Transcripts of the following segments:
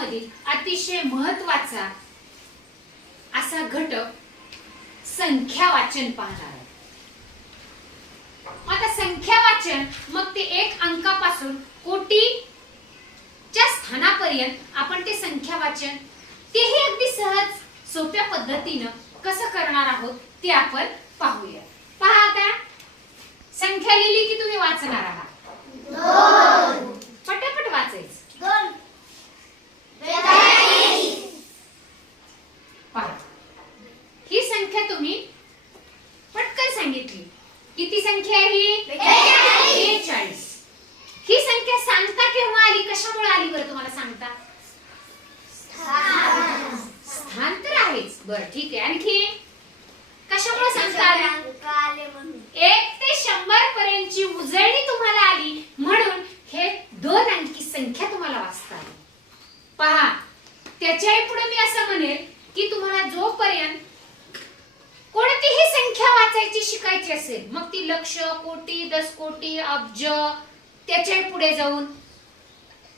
गणितामधील अतिशय महत्त्वाचा असा घटक संख्या वाचन पाहणार आता संख्या वाचन मग ते एक अंकापासून कोटीच्या स्थानापर्यंत आपण ते संख्या वाचन तेही अगदी सहज सोप्या पद्धतीनं कसं करणार आहोत ते आपण पाहूया. पहा आता संख्या लिहिली की तुम्ही वाचणार आहात. पटापट वाचायचं पहा. ही संख्या तुम्ही पटकन सांगितली. किती संख्या आहे ही? बेचाळीस. ही संख्या सांगता केव्हा आली? कशामुळे आली बरं तुम्हाला सांगता? स्थान तर आहेच. बरं ठीक आहे. आणखी? कशामुळे सांगता आली? एक ते शंभर पर्यंतची उजळणी तुम्हाला आली. म्हणून हे दोन अंकी संख्या तुम्हाला वाचता आली. पहा. त्याच्याही पुढे मी असं म्हणेल जोपर्यंत कोणतीही संख्या वाचायची शिकायची असेल मग ती लक्ष कोटी दस कोटी अब्ज त्याच्या पुढे जाऊन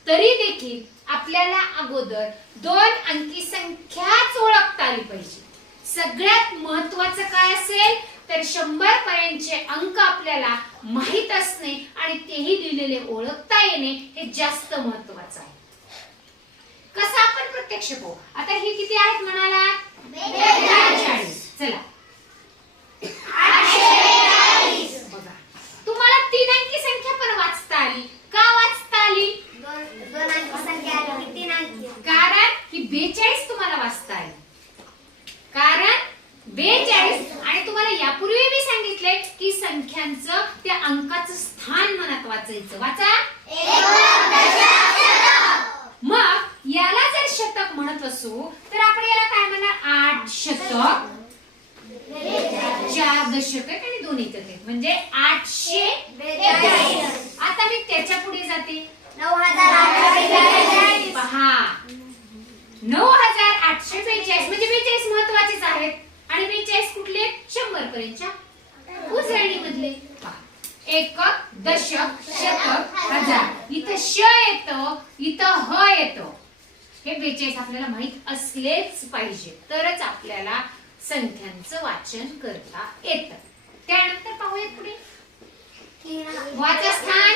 तरी देखील आपल्याला अगोदर दोन अंकी संख्याच ओळखता आली पाहिजे. सगळ्यात महत्वाचं काय असेल तर शंभर पर्यंतचे अंक आपल्याला माहीत असणे आणि तेही लिहिलेले ओळखता येणे हे जास्त महत्वाचं आहे. कसं आपण प्रत्यक्ष पाहू? आता हे किती आहेत म्हणाला बेचाळीस चला बघा तुम्हाला तीन अंकी संख्या पण वाचता आली का वाचता आली कारण ही बेचाळीस तुम्हाला वाचता आली. कारण बेचाळीस आणि तुम्हाला यापूर्वी मी सांगितले की संख्यांचं त्या अंकाचं स्थान मनात वाचायचं. वाचा. मग याला जर शतक म्हणत असू तर आपण याला काय म्हणणार आठ शतक. चार दशक आहेत आणि दोन एकक. म्हणजे आठशे आता मी त्याच्या पुढे जाते. पहा. नऊ हजार आठशे बेचाळीस. म्हणजे बेचाळीस महत्वाचेच आहेत. आणि बेचाळीस कुठले? शंभर पर्यंतच्या उजळणी मधले. एकक दशक शतक हजार. इथं श येत इथं ह येत. हे बेचाळीस आपल्याला माहीत असलेच पाहिजे. तरच आपल्याला संख्यांचं वाचन करता येत. त्यानंतर पाहूयात पुढे. वाचस्थान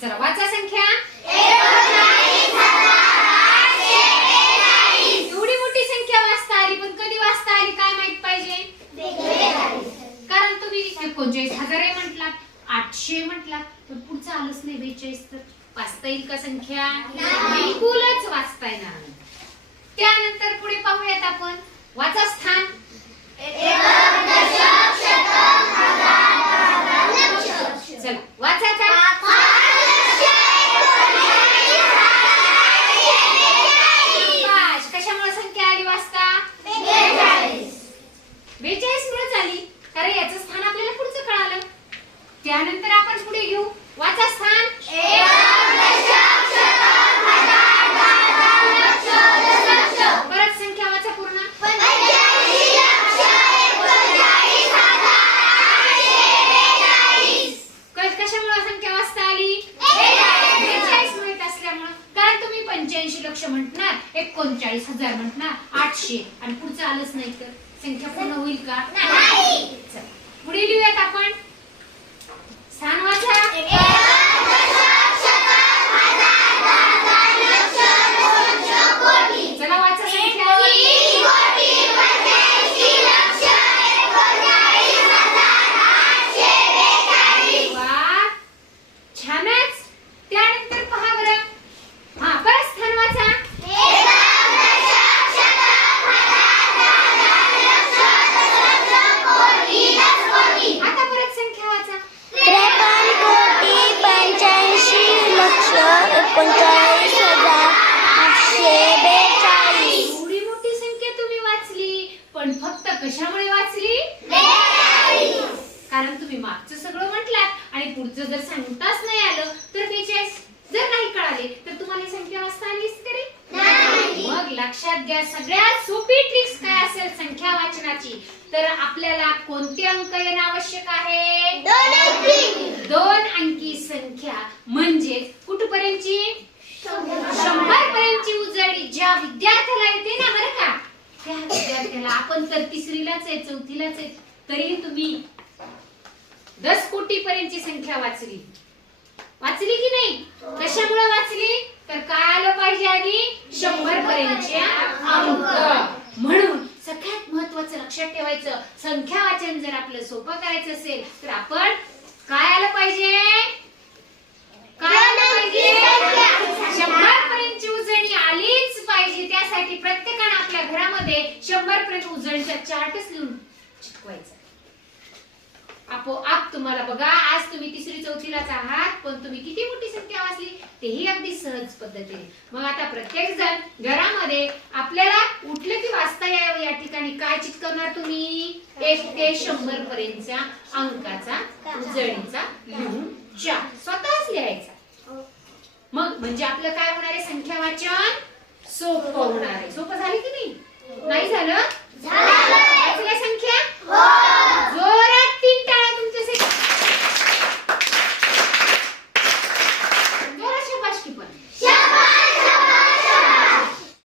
जरा वाचा संख्या एवढी मोठी संख्या वाचता आली पण कधी वाचता आली काय माहीत पाहिजे कारण तुम्ही एकोणचाळीस हजार आहे म्हटलात आठशे म्हटलात पण पुढचं आलंच नाही बेचाळीस तर. वाचता येईल का संख्या? बिलकुलच वाचता येणार त्यानंतर पुढे पाहूयात आपण. वाचा स्थान चला वाचायचा पाच कशामुळे संख्या आली वाजता बेचाळीस मुळे झाली कारण याचं स्थान आपल्याला पुढचं कळालं त्यानंतर आपण पुढे घेऊ वाचा स्थान परत संख्या वाचा पूर्ण क- कशामुळे संख्या वाचता आली बेचाळीस माहीत असल्यामुळं कारण तुम्ही पंच्याऐंशी लक्ष म्हणणार एकोणचाळीस हजार म्हणणार आठशे. आणि पुढचं आलंच नाही तर संख्या पूर्ण होईल का? पुढे लिहूयात आपण. पण फक्त कशामुळे वाचली? कारण तुम्ही मागचं सगळं म्हटलात आणि पुढचं जर सांगताच नाही आलं तर बेचाळीस जर नाही कळाले तर तुम्हाला ही संख्या वाचता आली असती तरी मग लक्षात घ्या सगळ्यात सोपी ट्रिक्स काय असेल संख्या वाचनाची? तर आपल्याला कोणते अंक येणं आवश्यक आहे? पाचवीलाच आहे चौथीलाच आहे. तुम्ही दस कोटी पर्यंतची संख्या वाचली. वाचली की नाही? कशामुळे वाचली? तर काय आलं पाहिजे आधी शंभर पर्यंतच्या म्हणून सगळ्यात महत्वाचं लक्षात ठेवायचं संख्या वाचन जर आपलं सोपं करायचं असेल तर आपण काय आलं पाहिजे. पर्यंत चार्टच लिहून चिटकवायचा आपोआप तुम्हाला बघा आज तुम्ही तिसरी चौथीलाच आहात पण तुम्ही किती मोठी संख्या वाचली तेही अगदी सहज पद्धतीने. मग आता प्रत्येक जण घरामध्ये आपल्याला उठलं की वाचता यावं या ठिकाणी काय चिटकवणार तुम्ही? एक ते शंभर पर्यंतच्या अंकाचा उजळीचा लिहून च्या स्वतःच लिहायचा. मग म्हणजे आपलं काय होणार आहे संख्या वाचन? सोपं होणार आहे. सोपं झालं की नाही? नाही झालं? 小亮哥。